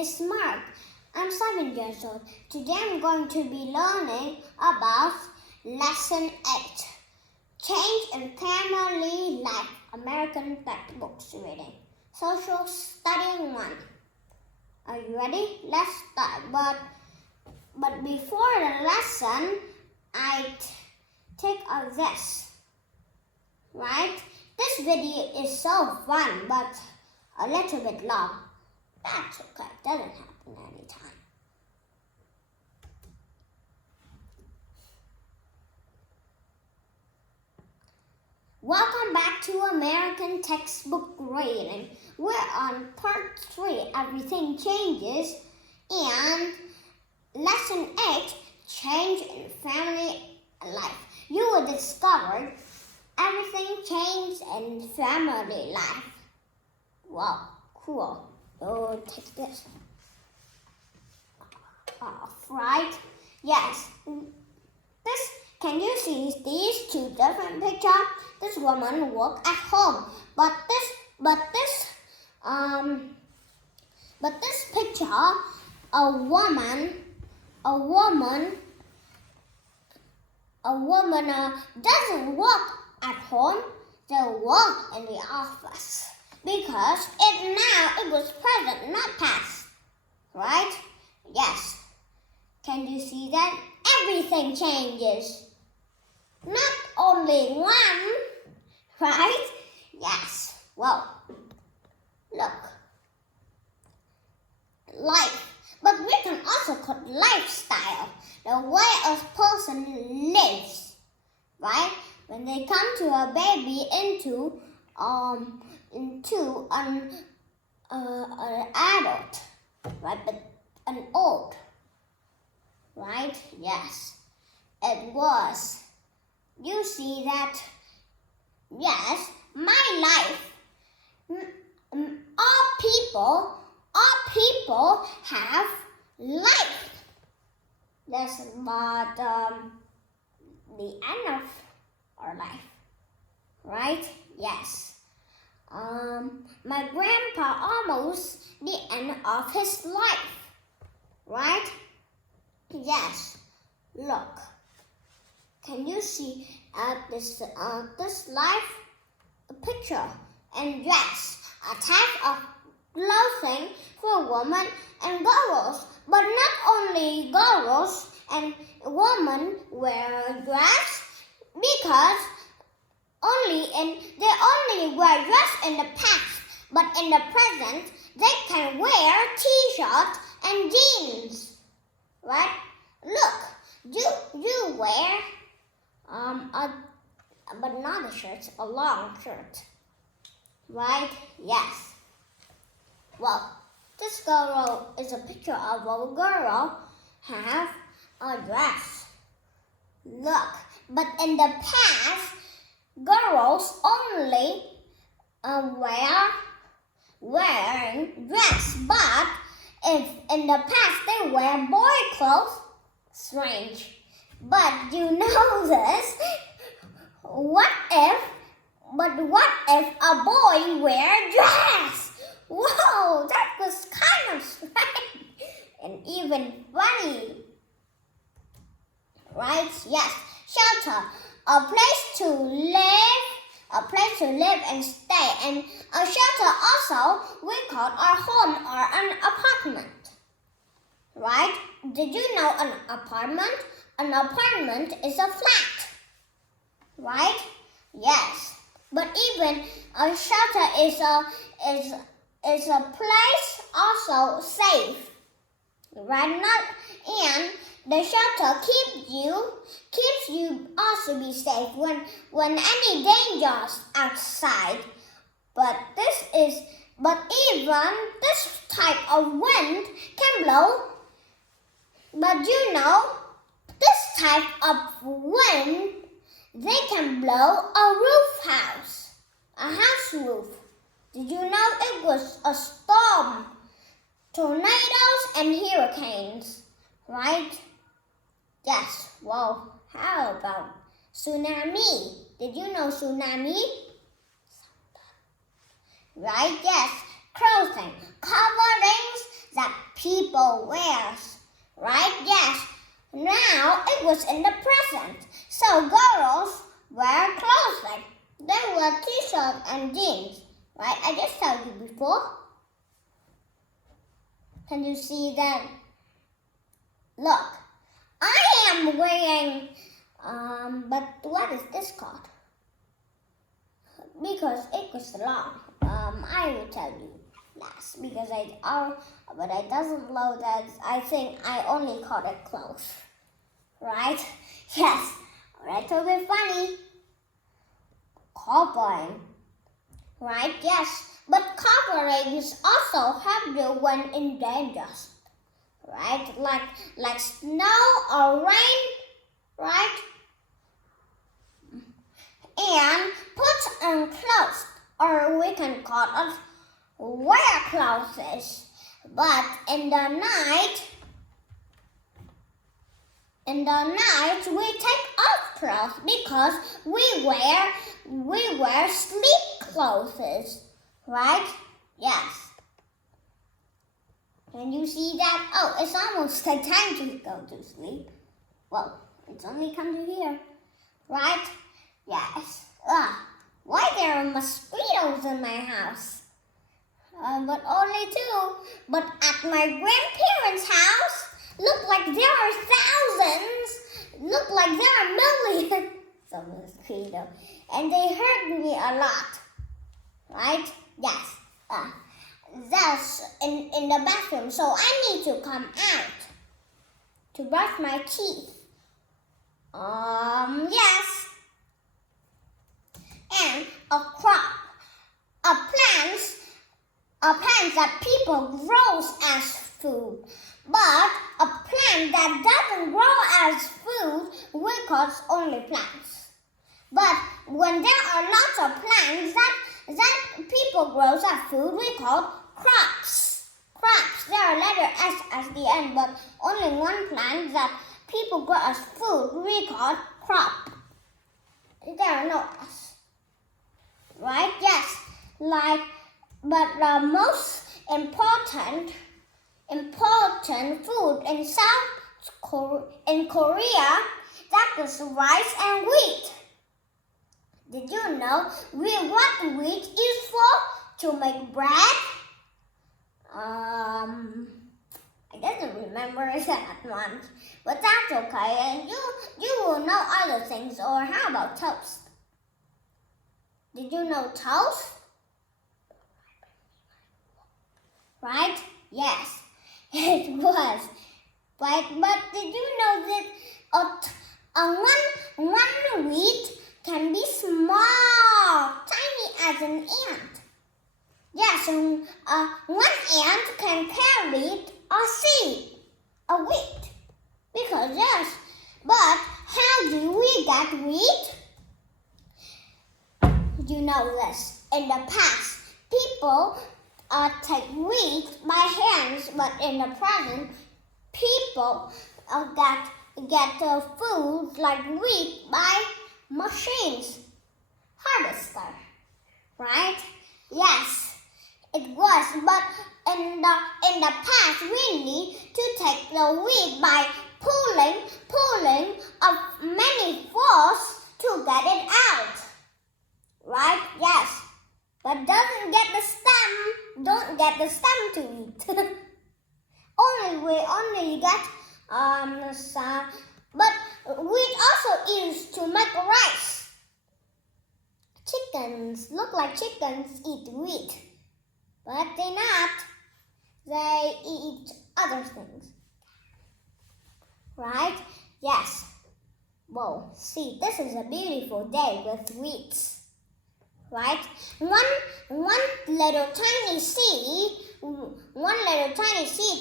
is Mark. I'm 7 years old. Today I'm going to be learning about Lesson 8, Change in Family Life, American Textbooks Reading, Social Study 1. Are you ready? Let's start. But before the lesson, I take a this, right? This video is so fun, but a little bit long. That's okay, it doesn't happen anytime. Welcome back to American Textbook Reading. We're on part 3, Everything Changes, and lesson 8, Change in Family Life. You will discover everything changed in family life. Wow, cool. Oh, take this off, right? Yes. Can you see these two different pictures? This woman work at home, but this picture, a woman doesn't work at home. They work in the office because it was present, not past, right? Yes. Can you see that? Everything changes. Not only one, right? Yes. Well, look. Life. But we can also call lifestyle the way a person lives, right? When they come to a baby into an adult, right? But an old, right? Yes. It was. You see that? Yes, my life. All people have life. That's about the end of our life, right? Yes. My grandpa almost the end of his life, right? Yes. Look. Can you see this life picture? And yes, a type of clothing for women and girls. But not only girls and women wear dress, because they only wear dress in the past. But in the present, they can wear t-shirts and jeans, right? Look, you wear but not a shirt, a long shirt, right? Yes. Well, this girl is a picture of a girl have a dress. Look, but in the past, girls only wearing dress, but if in the past they wear boy clothes, strange. But you know this. What if a boy wear dress? Whoa, that was kind of strange and even funny. Right? Yes. Shelter, a place to live and stay. And a shelter also we call our home or an apartment. Right? Did you know an apartment? An apartment is a flat, right? Yes. But even a shelter is a place also safe, right? And the shelter keeps you also be safe when any dangers outside. But even this type of wind can blow. But you know, this type of wind, they can blow a house roof. Did you know it was a storm, tornadoes and hurricanes, right? Yes, well, how about tsunami? Did you know tsunami? Right, yes, clothing, coverings that people wears. Right? Yes. Now it was in the present. So girls wear clothing. They wear t-shirt and jeans. Right? I just told you before. Can you see that? Look, I am wearing, but what is this called? Because it was long. I will tell you last because but I doesn't know that. I think I only called it clothes, right? Yes, alright, will be funny. Covering, right? Yes, but coverings also help you when in danger, right? Like snow or rain, right? And put on clothes, or we can call it wear clothes. But in the night we take off clothes because we wear sleep clothes, right? Yes. Can you see that? Oh, it's almost the time to go to sleep. Well, it's only come to here, right? Yes. Why there are mosquitoes in my house? But only two. But at my grandparents' house, look like there are thousands. Look like there are millions of mosquitoes. And they hurt me a lot. Right? Yes. That's in the bathroom. So I need to come out to brush my teeth. Yes. And a crop, a plant that people grows as food. But a plant that doesn't grow as food, we call only plants. But when there are lots of plants that people grow as food, we call crops. Crops. There are letter S at the end, but only one plant that people grow as food, we call crop. There are no S. Right? Yes. But the most important food in in Korea, that is rice and wheat. Did you know what wheat is for? To make bread? I didn't remember that one, but that's okay. And you will know other things. Or how about toast? Did you know toast? Right? Yes, it was. But did you know that one wheat can be small, tiny as an ant? Yes, one ant can carry a seed, a wheat. Because yes, but how do we get wheat? You know this. In the past, people take wheat by hands, but in the present, people get food like wheat by machines. Harvester, right? Yes, it was. But in the past, we need to take the wheat by pulling of many force to get it out. Right? Yes. But don't get the stem to eat. only get some. But wheat also used to make rice. Chickens look like chickens eat wheat, but they not. They eat other things. Right? Yes. Whoa, see, this is a beautiful day with wheat. Right? One little tiny seed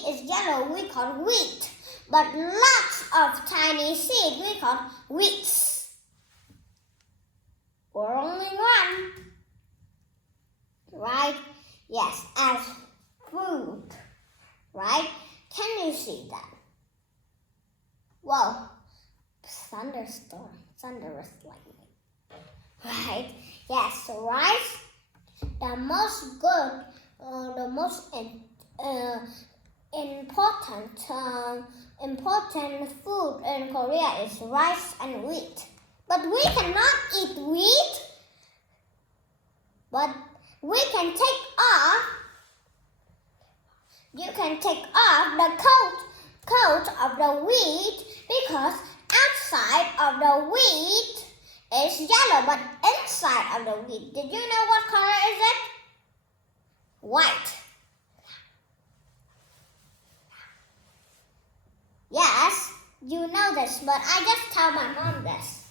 is yellow, we call wheat. But lots of tiny seed we call wheats. Or only one. Right? Yes, as food. Right? Can you see that? Whoa. Thunderstorm. Thunderous lightning. Right? Yes, rice. The most good, important food in Korea is rice and wheat. But we cannot eat wheat. But we can take off. You can take off the coat of the wheat because outside of the wheat is yellow, but inside of the wheat, did you know what color is it? White. Yes, you know this, but I just tell my mom this.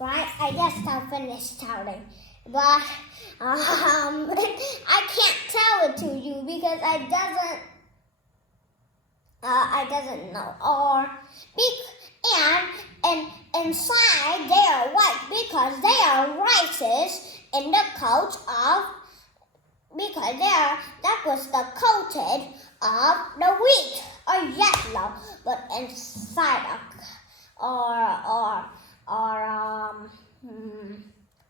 Right? I just finished telling, but I can't tell it to you because I doesn't know. And inside they are white because they are rices in the coat of because that was the coated of the wheat or yellow, but inside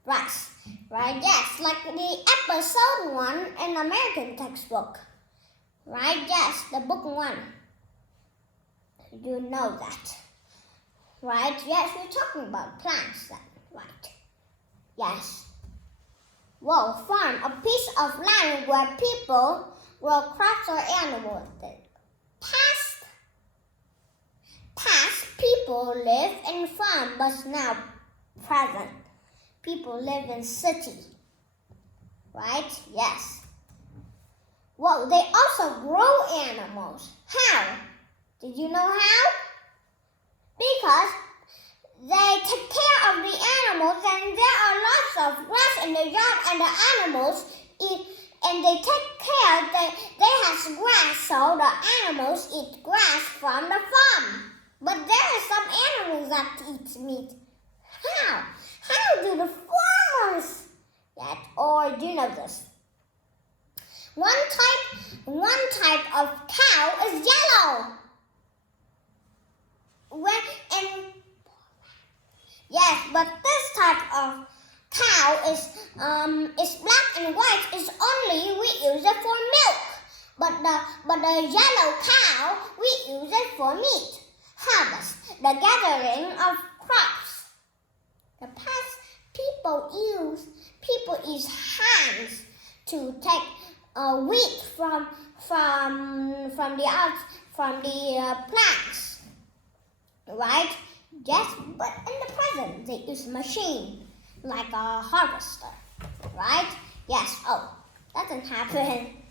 rice, right? Yes, like the episode 1 in American textbook, right? Yes, the book 1. You know that, right? Yes, we're talking about plants then, right? Yes. Whoa, farm, a piece of land where people grow crops or animals. Past people live in farm, but now present people live in city. Right? Yes. Whoa, they also grow animals. How? Did you know how? Because they take care of the animals and there are lots of grass in the yard and the animals eat and they take care, they have grass so the animals eat grass from the farm. But there are some animals that eat meat. How? How do the farmers get, or do you know this? One type of cow is yellow. Yes, but this type of cow is black and white. Is only we use it for milk. But the yellow cow we use it for meat. Harvest, the gathering of crops. The past people use hands to take wheat from the plants, right? Yes, but in the present they use machine like a harvester, right? Yes. Oh, doesn't happen.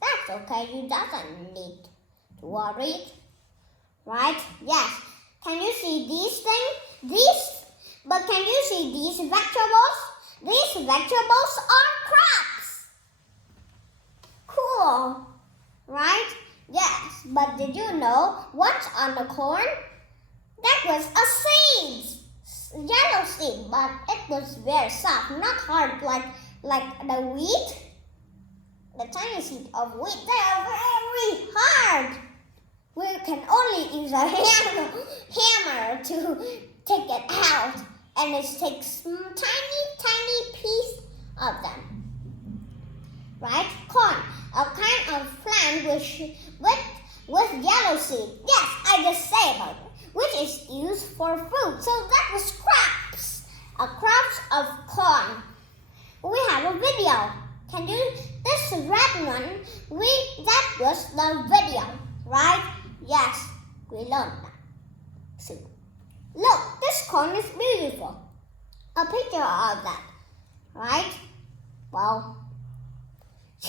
That's okay. You doesn't need to worry, right? Yes. Can you see these things? But can you see these vegetables? These vegetables are crops. Cool, right? Yes. But did you know what's on the corn? That was a seed, yellow seed, but it was very soft, not hard like the wheat. The tiny seed of wheat, they are very hard. We can only use a hammer to take it out, and it takes tiny piece of them. Right? Corn, a kind of plant with yellow seed. Yes, I just say about it. Which is used for food. So that was crops. Crops of corn. We have a video. Can you? This red one. That was the video, right? Yes, we learned that. So, look, this corn is beautiful. A picture of that, right? Well,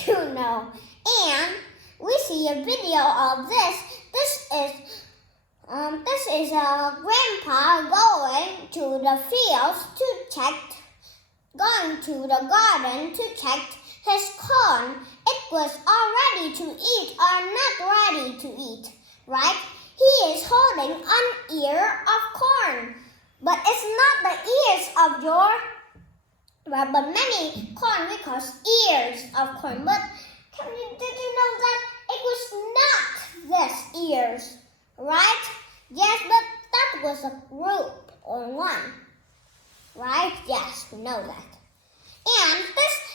you know. And we see a video of this. This is a grandpa going to the fields going to the garden to check his corn. It was all ready to eat or not ready to eat, right? He is holding an ear of corn, but it's not the ears of but many corn we call ears of corn. But did you know that it was not this ears? Right? Yes, but that was a group or one. Right? Yes, we know that. And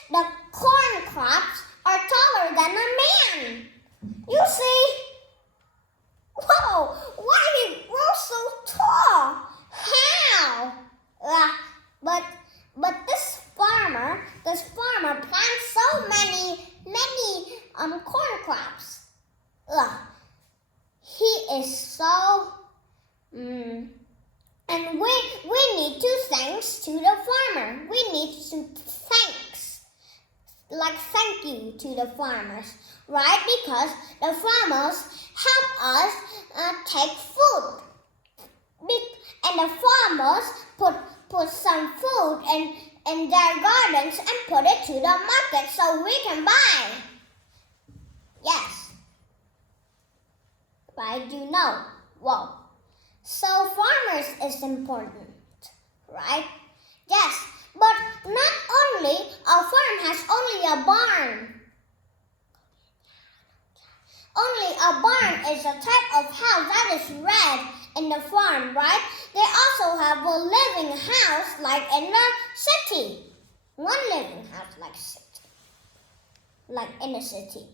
the corn crops are taller than a man. You see? Whoa, why did it grow so tall? How? But this farmer plants so many corn crops. He is so and we need to thanks to the farmer. We need to thank you to the farmers, right? Because the farmers help us take food. And the farmers put some food in their gardens and put it to the market so we can buy. Yes. Right, you know. Whoa. So farmers is important, right? Yes, but not only a farm has only a barn. Only a barn is a type of house that is red in the farm, right? They also have a living house like in the city. One living house like in the city.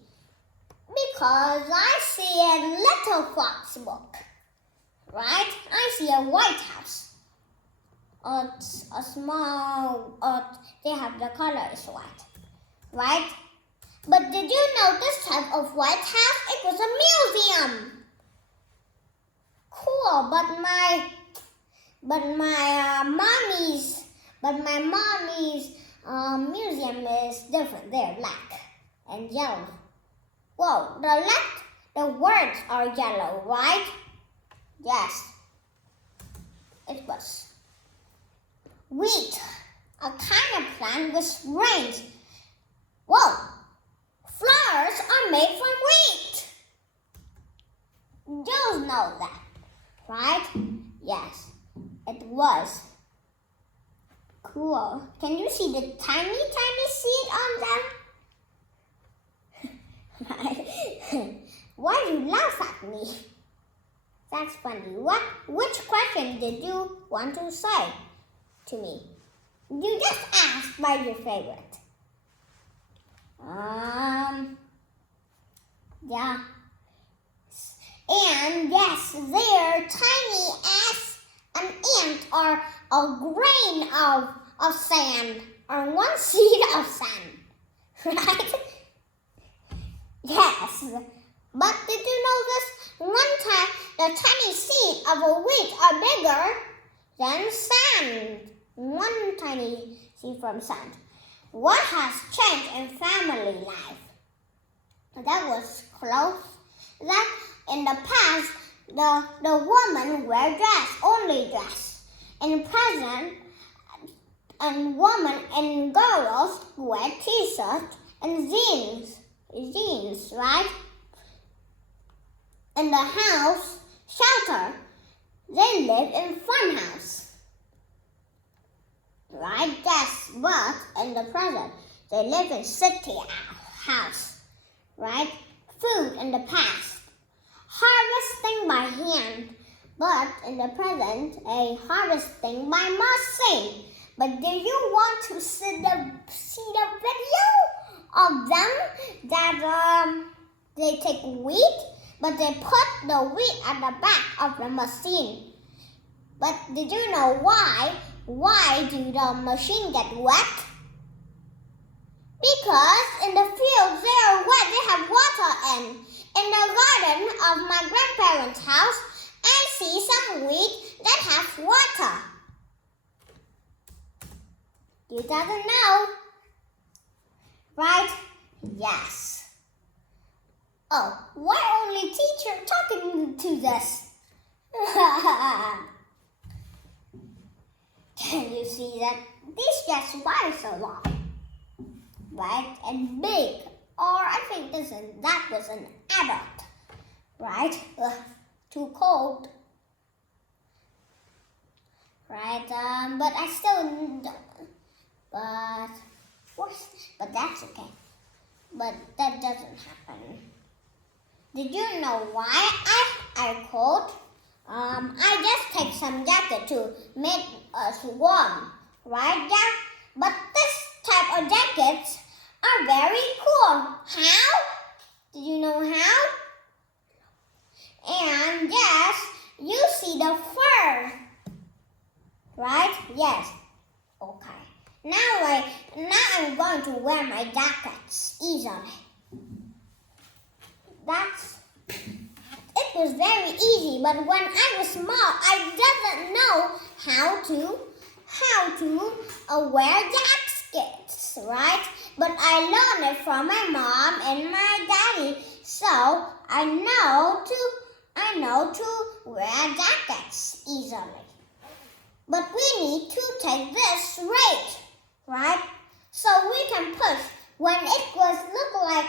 Because I see a little fox book, right? I see a White House. A small, they have the color is white, right? But did you know this type of White House? It was a museum. Cool, but my mommy's museum is different. They're black and yellow. Whoa, the words are yellow, right? Yes. It was wheat, a kind of plant with grains. Whoa, flowers are made from wheat. You know that, right? Yes, it was. Cool. Can you see the tiny seed on them? Why do you laugh at me? That's funny. Which question did you want to say to me? You just asked by your favorite. Yeah. And yes, they're tiny as an ant or a grain of sand or one seed of sand. Right? Yes. But did you know this? The tiny seed of a wheat are bigger than sand. One tiny seed from sand. What has changed in family life? That was close. That in the past, the woman wear only dress. In present, and woman and girls wear t-shirts and jeans, right? In the house, shelter, they live in fun house. Right? Yes, but in the present, they live in city house. Right? Food in the past. Harvesting by hand. But in the present, a harvesting by machine. But do you want to see the video of them that they take wheat, but they put the wheat at the back of the machine? But did you know why? Why do the machine get wet? Because in the fields they are wet, they have water in. In the garden of my grandparents' house, I see some wheat that has water. You doesn't know, right? Yes. Oh, why only teacher talking to this? Can you see that? This just why so long, right? And big. Or I think that was an adult, right? Too cold, right? But I still don't. But that's okay. But that doesn't happen. Did you know why I cold? I just take some jacket to make us warm, right? Yeah. But this type or jackets are very cool. How? Do you know how? And yes, you see the fur, right? Yes. Okay. Now I'm going to wear my jackets easily. It was very easy, but when I was small, I didn't know how to wear jackets, right? But I learned it from my mom and my daddy, so I know to wear jackets easily. But we need to take this straight, right? So we can push when it was look like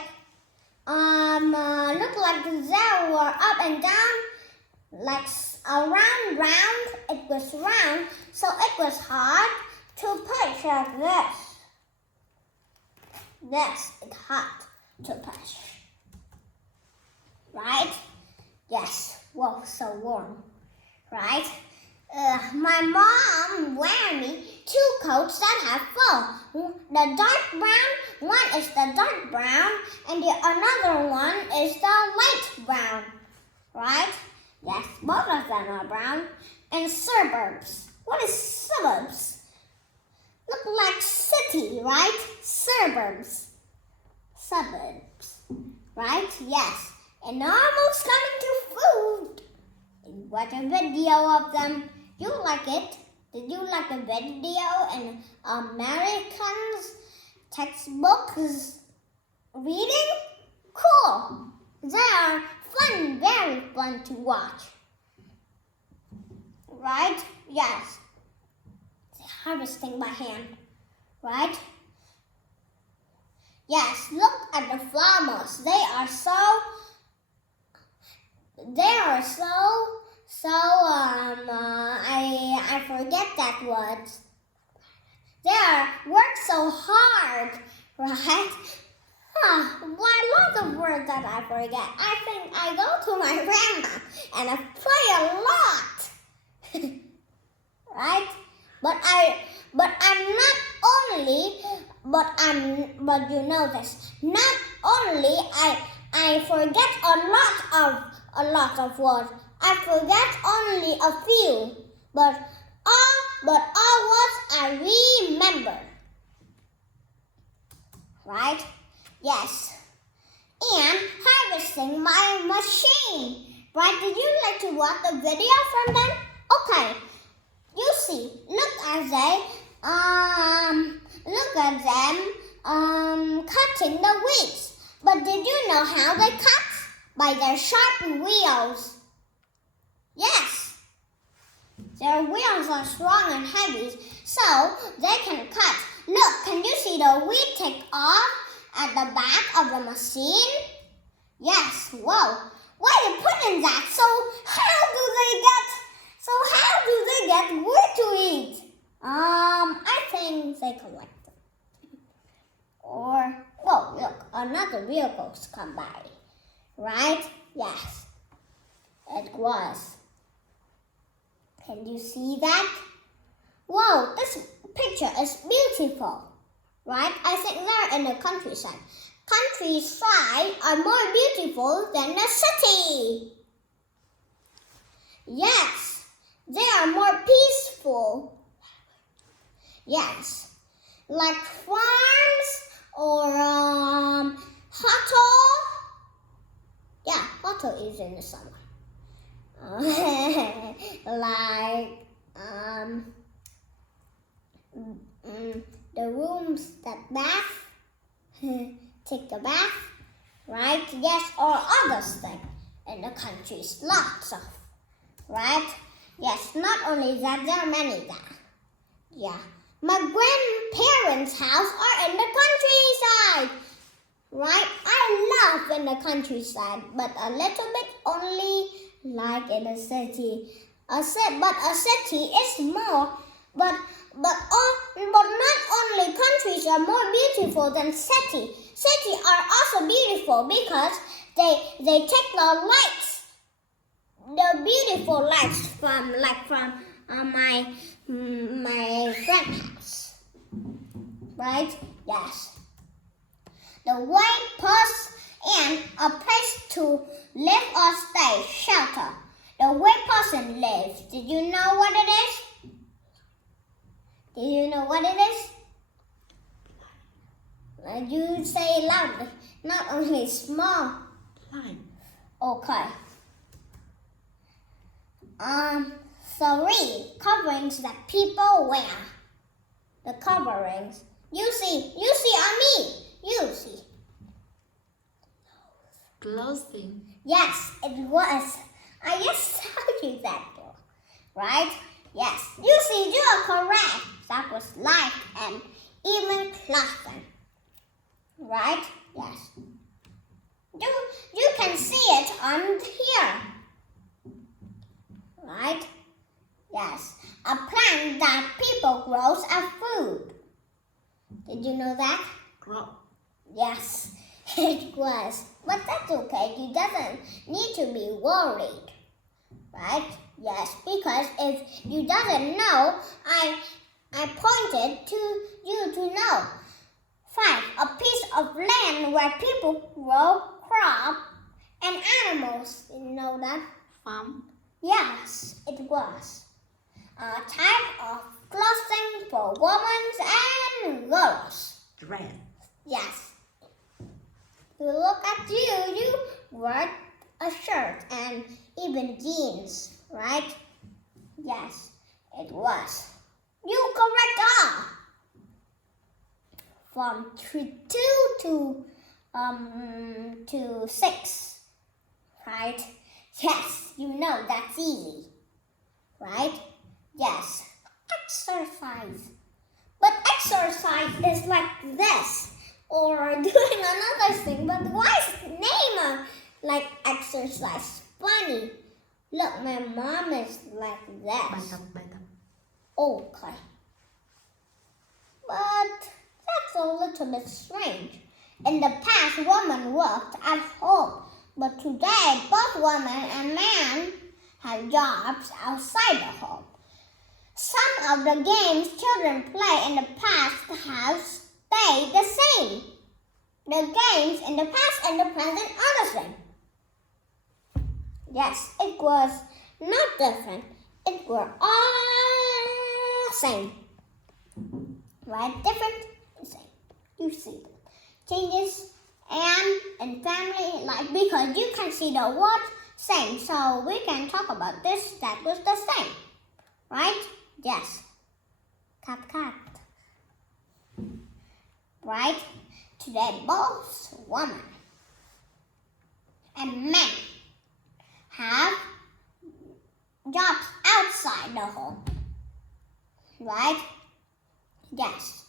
they were up and down, like around round. It was round, so it was hard to push like this. This is hard to push, right? Yes. Whoa, so warm, right? My mom wear me two coats that have fur. The dark brown one is the dark brown, and the another one is the light brown, right? Yes, both of them are brown. And suburbs. What is suburbs? Look like city, right? Suburbs, right? Yes. And almost coming to food. Watch a video of them. You like it? Did you like the video in Americans textbooks reading? Cool. They are fun, very fun to watch. Right? Yes. Harvesting by hand. Right? Yes, look at the farmers. I forget that word. They work so hard, right? Why lots of words that I forget? I think I go to my grandma and I play a lot, right? But you know this. Not only I forget a lot of words. I forget only a few, but all words I remember. Right? Yes. And harvesting my machine. Right? Did you like to watch the video from them? Okay. You see, look at them cutting the weeds. But did you know how they cut? By their sharp wheels. Yes. Their wheels are strong and heavy, so they can cut. Look, can you see the wheat take off at the back of the machine? Yes. Whoa. Why are you putting that? So how do they get wood to eat? I think they collect them. Or, whoa, look, another vehicle's come by. Right? Yes. It was. Can you see that? Whoa, this picture is beautiful. Right? I think they're in the countryside. Countryside are more beautiful than the city. Yes, they are more peaceful. Yes, like farms or hotel. Yeah, hotel is in the summer. Like the rooms that bath, take the bath, right? Yes, or other things in the countries, lots of, right? Yes, not only that, there are many that. Yeah, my grandparents' house are in the countryside, right? I love in the countryside, but a little bit only like in a city. But a city is more, but not only countries are more beautiful than city. Cities are also beautiful because they take the lights, the beautiful lights from my friend's house, right? Yes. The way person and a place to live or stay, shelter. The way person lives. Did you know what it is? Do you know what it is? You say loudly, not only small. Line. Okay. 3 coverings that people wear. The coverings. You see on me. You see. Clothing. Yes, it was. I just told you that, right? Yes. You see, you are correct. That was like and even clothing. Right? Yes. You can see it on here. Right? Yes. A plant that people grows as food. Did you know that? Crop. Yes, it was. But that's okay. You doesn't need to be worried. Right? Yes, because if you doesn't know, I pointed to you to know. 5. A piece of land where people grow crop and animals. Did you know that? Farm. Yes, it was. A type of clothing for women and girls. Dress. Yes. Look at you. You wear a shirt and even jeans, right? Yes, it was. You correct all. From 2 to 6, right? Yes, you know that's easy, right? Yes, exercise. But exercise is like this, or doing another thing. But why is the name like exercise? Funny. Look, my mom is like this. Bài tập. Okay. But that's a little bit strange. In the past, women worked at home, but today both women and men have jobs outside the home. Some of the games children play in the past have stayed the same. The games in the past and the present are the same. Yes, it was not different. It were all same. Right? Different and same. You see them. Changes and in family, like because you can see the word same. So we can talk about this. That was the same. Right? Yes. Cat. Right? Today both women and men have jobs outside the home. Right? Yes.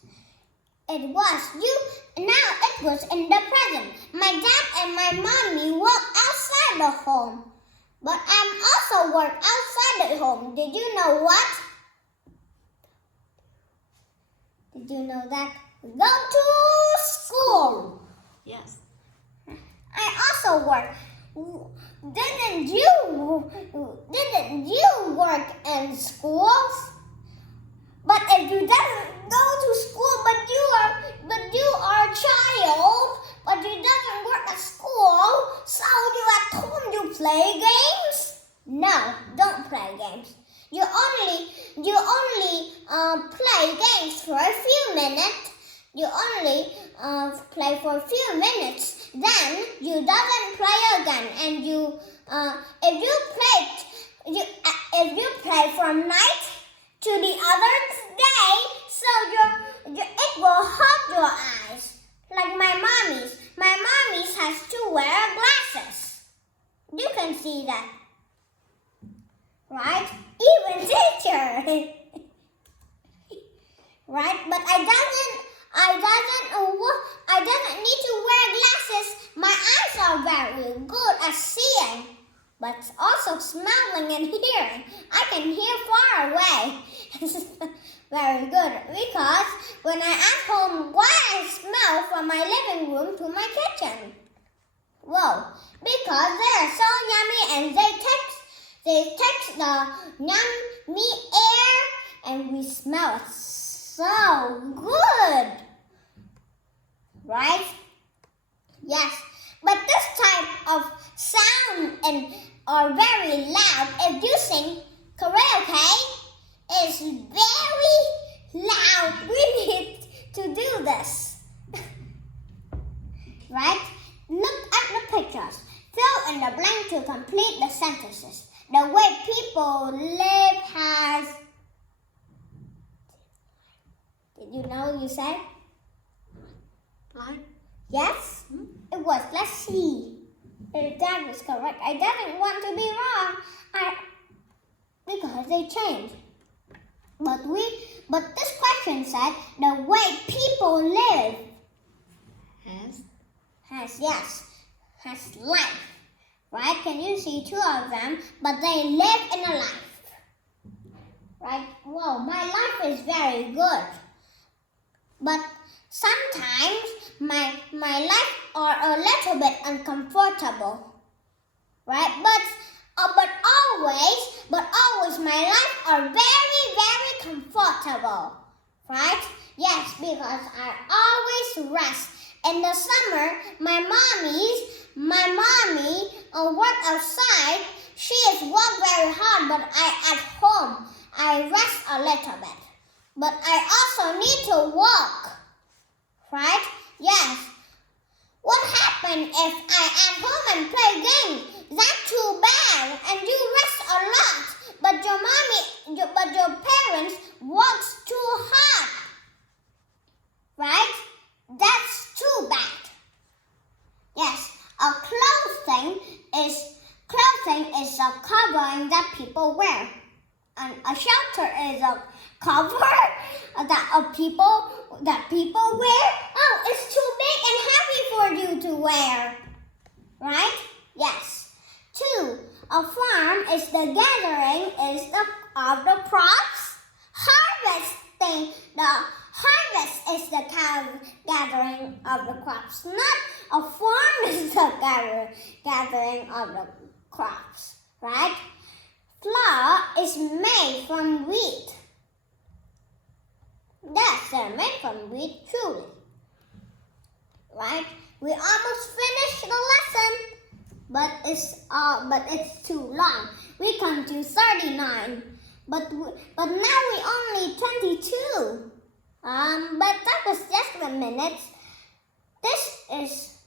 It was now it was in the present. My dad and my mommy work outside the home. But I'm also work outside the home. Did you know what? Did you know that? We go to school. Yes. I also work. Didn't you work in schools? But if you doesn't go to school, but you are a child, but you doesn't work at school, so you at home you play games? No, don't play games. You only play games for a few minutes. You only play for a few minutes. Then you doesn't play again. And if you play from night to the other day, so it will hurt your eyes. Like my mommy's. My mommy's has to wear glasses. You can see that, right? Even teacher, right? But I doesn't need to wear glasses. My eyes are very good at seeing, but also smelling and hearing. I can hear far away. Very good, because when I'm at home, why I smell from my living room to my kitchen? Whoa, because they're so yummy and they take the yummy air and we smell it so good. right? Yes, but this type of sound and are very loud. If you sing karaoke, it's very loud. We need to do this, right? Look at the pictures. Fill in the blank to complete the sentences. The way people live has. Did you know you said? Life. Yes? It was. Let's see if that was correct. I didn't want to be wrong. Because they changed. But this question said the way people live has life. Right? Can you see two of them? But they live in a life. Right? Whoa, my life is very good. But sometimes my life are a little bit uncomfortable. Right? But always my life are very, very comfortable. Right? Yes, because I always rest. In the summer, my mommy work outside. She is work very hard, but at home I rest a little bit. But I also need to work. Right? Yes. What happens if I at home and play games? That's too bad, and you rest a lot. But your parents works too hard. Right? That's too bad. Yes, clothing is a covering that people wear, and a shelter is a cover that people wear. Oh, it's too big and heavy for you to wear. Right? Yes. 2. A farm is the gathering of the crops. Harvest is the gathering of the crops. Not a farm is the gathering of the crops. Right? Flour is made from wheat. Yes, they're made from wheat, truly. Right? We almost finished the lesson, but it's too long. We come to 39, but now we only 22. But that was just a minute. This is.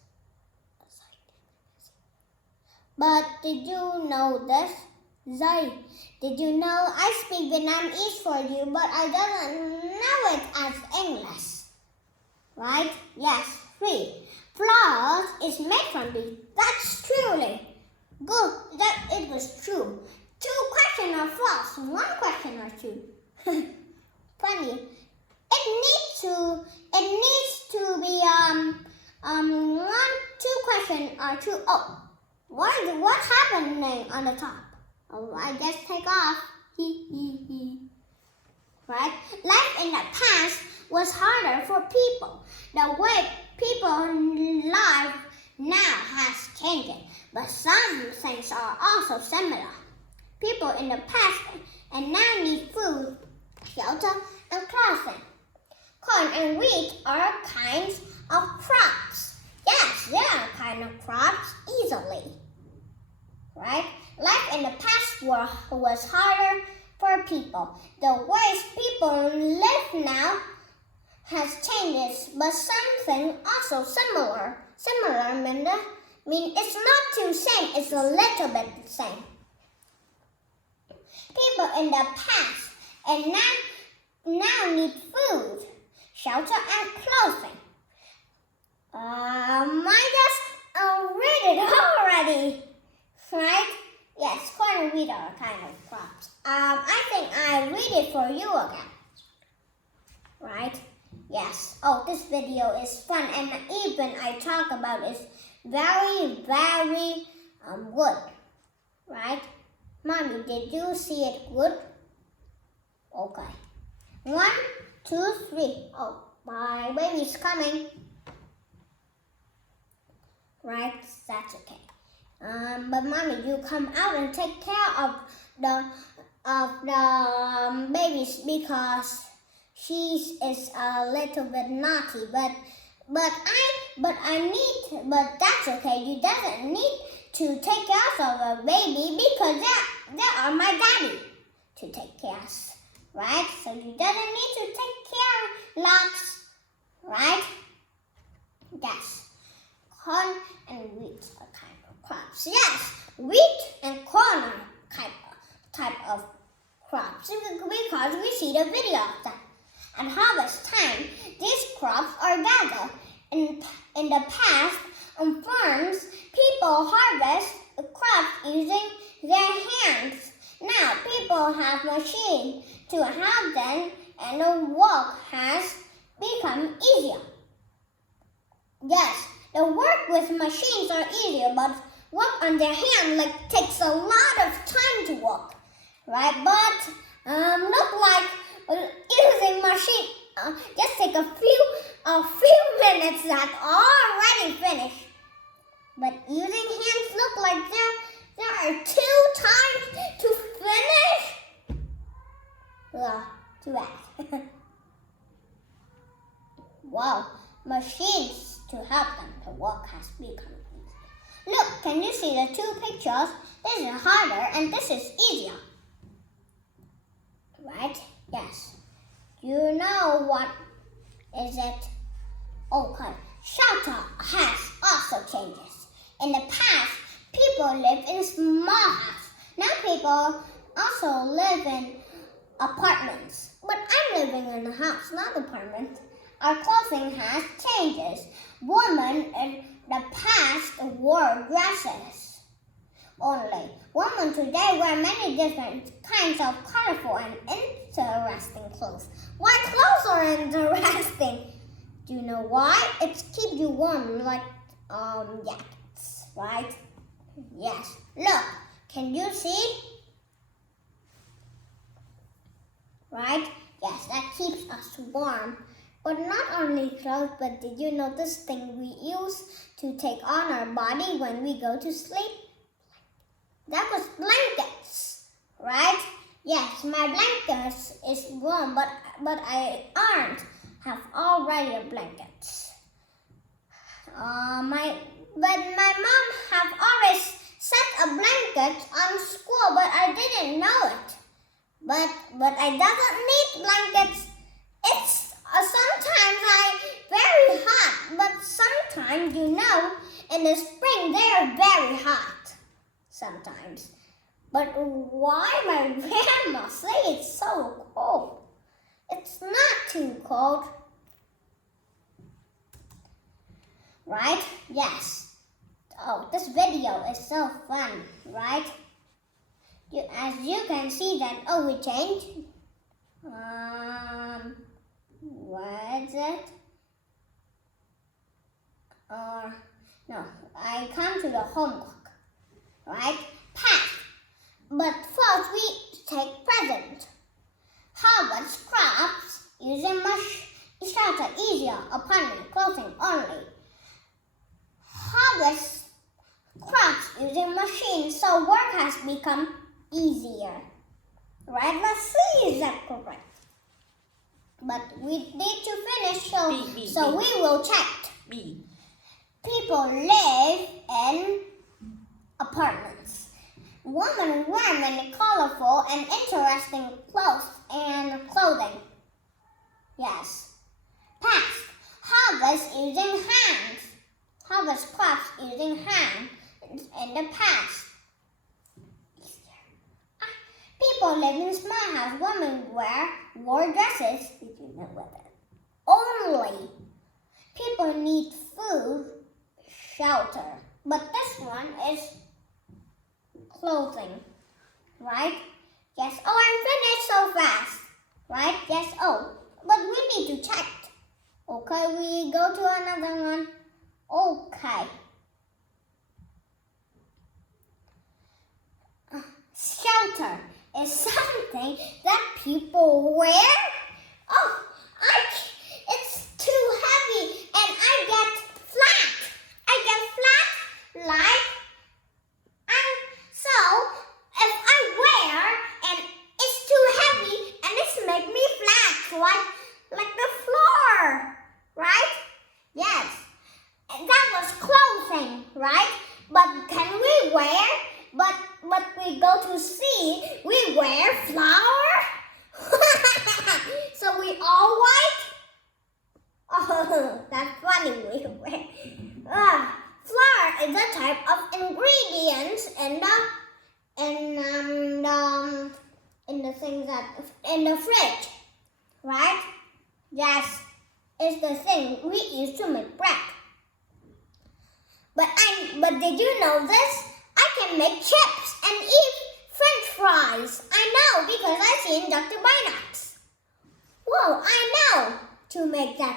But did you know this? Zay, did you know I speak Vietnamese for you, but I don't know it as English? Right? Yes. 3. Flour is made from wheat. That's truly good. That it was true. 2 questions are false. 1 question are true. Funny. It needs to be 1, 2 questions are true. Oh, what's happening on the top? Oh, I guess take off. Right? Life in the past was harder for people. The way people live now has changed, but some things are also similar. People in the past and now need food, shelter, and clothing. Corn and wheat are kinds of crops. Yes, they are kind of crops easily. Right? Life in the past was harder for people. The ways people live now has changed, but something also similar. Similar mean it's not too same, it's a little bit the same. People in the past and now need food, shelter, and clothing. I just read it already. Right? Yes, corn and wheat are kind of crops. I think I read it for you again. Right? Yes. Oh, this video is fun, and even I talk about is very, very good. Right? Mommy, did you see it good? Okay. 1, 2, 3. Oh, my baby's coming. Right? That's okay. But mommy, you come out and take care of the babies because she is a little bit naughty. But I but that's okay. You doesn't need to take care of a baby because they are my daddy to take care of, right? So you doesn't need to take care lots, right? Yes. Corn and wheat are kind of crops. Yes, wheat and corn are type of crops because we see the video of that. At harvest time, these crops are gathered. In the past, on farms, people harvest crops using their hands. Now, people have machines to help them, and the work has become easier. Yes, the work with machines are easier, but work on their hand takes a lot of time to work, right? But look like using machine just take a few minutes that already finished. But using hands look like there are 2 times to finish. Too bad. Wow, machines to help them to work has become easy. Look, can you see the 2 pictures? This is harder and this is easier. Right? Yes. You know what is it? Okay. Shelter has also changes. In the past, people lived in small houses. Now people also live in apartments. But I'm living in a house, not an apartment. Our clothing has changes. Women in the past wore dresses only. Women today wear many different kinds of colorful and interesting clothes. Why clothes are interesting? Do you know why? It keeps you warm like jackets, right? Yes. Look, can you see? Right? Yes, that keeps us warm. But not only clothes, but did you know this thing we use to take on our body when we go to sleep? That was blankets, right? Yes, my blankets is warm, but I aren't have already a blanket. My mom have always set a blanket on school, but I didn't know it. But I doesn't need blankets. It's sometimes I very hot, but sometimes in the spring they are very hot. Sometimes. But why my grandma say it's so cold? It's not too cold. Right? Yes. Oh, this video is so fun, right? As you can see that, we changed. What is it? No, I come to the homework, right? Past. But first we take present. Harvest crops using shelter easier, apartment clothing only. Harvest crops using machines, so work has become easier. Right? Let's see, is that correct? But we need to finish, so we will check. B. People live in apartments. Women wear many colorful and interesting clothes and clothing. Yes. Past. Harvest using hands. Harvest crops using hands in the past. People live in small houses. Women wore dresses. Did you know that? Only. People need food, shelter. But this one is clothing. Right? Yes. Oh, I'm finished so fast. Right? Yes. Oh, but we need to check. Okay, we go to another one. Okay. Shelter is something that people wear. Oh, it's too heavy and I get flat. So if I wear and it's too heavy and it's make me flat like the floor, right? Yes. right? But can we wear? But we go to sea, we wear flower. So we all white. Oh, that's funny. We wear. Flour is a type of ingredients in the things that in the fridge, right? Yes, it's the thing we use to make bread. But did you know this? I can make chips and eat French fries. I know because I've seen Dr. Binox. Whoa, I know to make that.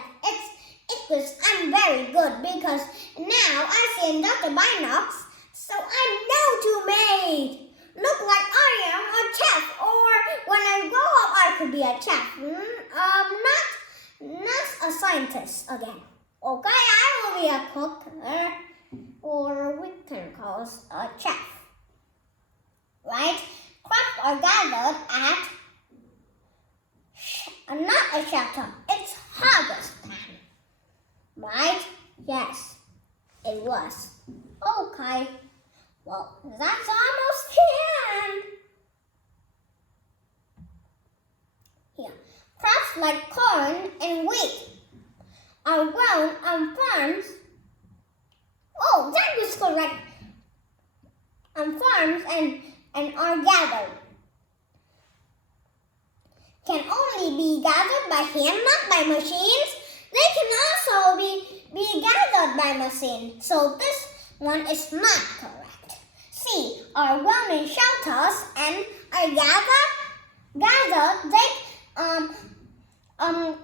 I'm very good because now I've seen Dr. Binox, so I know to make. Look like I am a chef, or when I grow up I could be a chef. Not a scientist again. Okay, I will be a cook, or we can call us a chef. Right? Crops are gathered at not a shelter. It's harvest time. Right? Yes, it was. Okay. Well, that's almost the end. Here. Crops like corn and wheat are grown on farms. Oh, that was correct. On farms and are gathered. Can only be gathered by hand, not by machines. They can also be gathered by machine. So this one is not correct. C are grown in shelters and are gathered.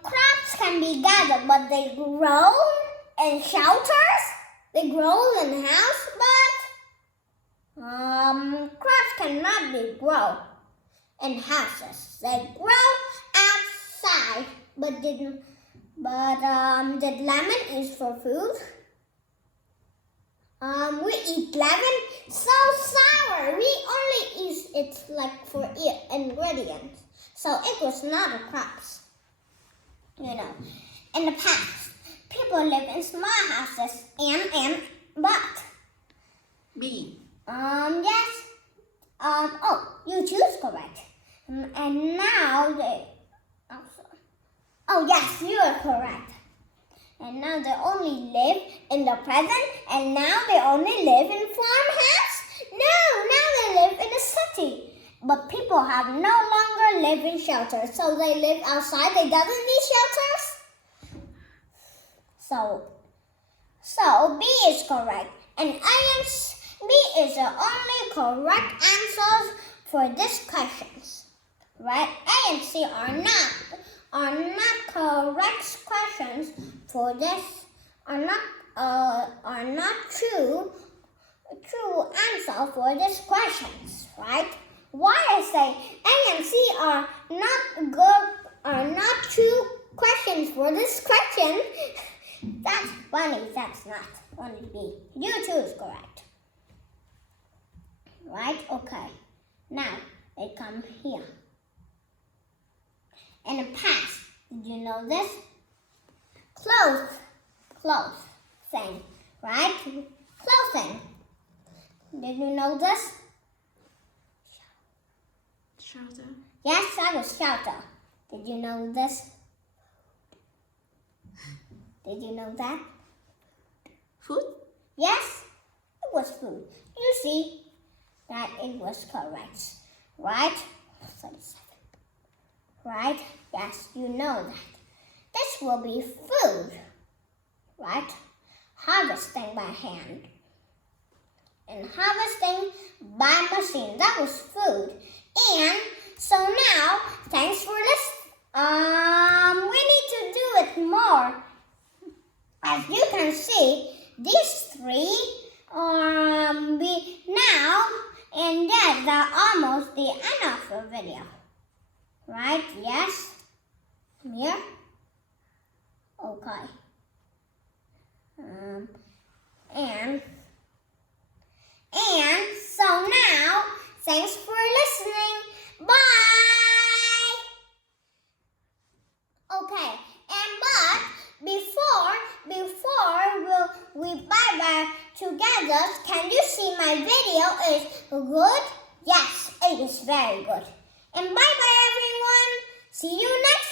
Crops can be gathered, but they grow in shelters. They grow in house, but crops cannot be grown in houses. They grow outside, but did lemon is for food? We eat lemon so sour. We only use it like for ingredients. So it was not a crops. You know, in the past, people live in small houses but B. Yes. You choose correct. And now they also. Oh yes, you are correct. And now they only live in the present, and now they only live in farmhouse? No, now they live in a city. But people have no longer live in shelters, so they live outside. They doesn't need shelters. So B is correct. And B is the only correct answers for these questions. Right? A and C are not correct questions for this. Are not true answer for these questions. Right? Why I say A and C are not true questions for this question? That's funny. That's not only B. You choose correct. Right? Okay. Now they come here. In the past, did you know this? Clothing, right? Clothing. Did you know this? Shelter. Yes, that was shelter. Did you know this? Did you know that? Food. Yes, it was food. You see that it was correct, right? 37. Right? Yes, you know that. This will be food, right? Harvesting by hand. And harvesting by machine. That was food. And so now, thanks for listening. We need to do it more. As you can see, these three be now, and yes, they're almost the end of the video. Right? Yes? Here? Okay. And so now, thanks for listening. Bye! Okay, and but before we bye bye together. Can you see my video is good? Yes, it is very good. And bye bye everyone. See you next